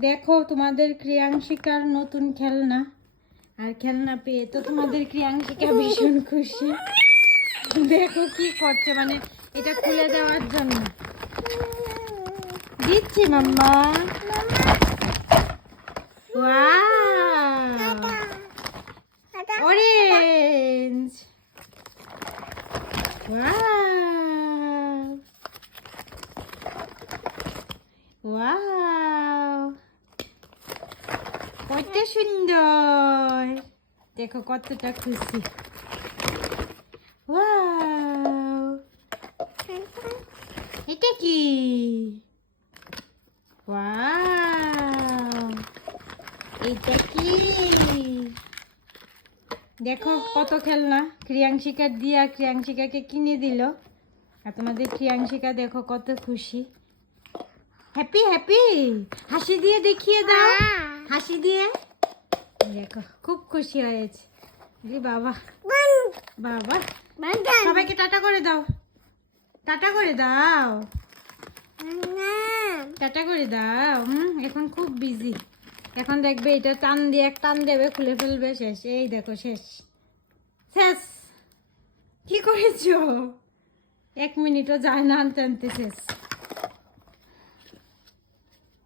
দেখো তোমাদের ক্রিয়াংশিকার নতুন খেলনা, আর খেলনা পেয়ে তো তোমাদের ক্রিয়াংশিকা ভীষণ খুশি। দেখো কি করছে, মানে এটা খুলে দেওয়ার জন্য দিচ্ছি মাম্মা। অরেঞ্জ, ওয়াও কত সুন্দর, দেখো কতটা খুশি। ওয়াও, এটা কি? ওয়াও, এটা কি? দেখো কত খেলনা ক্রিয়াংশিকা দিয়া ক্রিয়াংশিকাকে কিনে দিল, আর তোমাদের ক্রিয়াংশিকা দেখো কত খুশি। হ্যাপি হ্যাপি, হাসি দিয়ে দেখিয়ে দাও, হাসি দিয়ে দেখো খুব খুশি হয়েছে। বাবা বাবা, সবাইকে টাটা করে দাও, টাটা করে দাও, টাটা করে দাও। এখন খুব বিজি, এখন দেখবে এটা টান দিয়ে এক টান দেবে, খুলে ফেলবে, শেষ। এই দেখো শেষ শেষ। কি করেছো? 1 মিনিটও যায় না আনতে আনতে শেষ।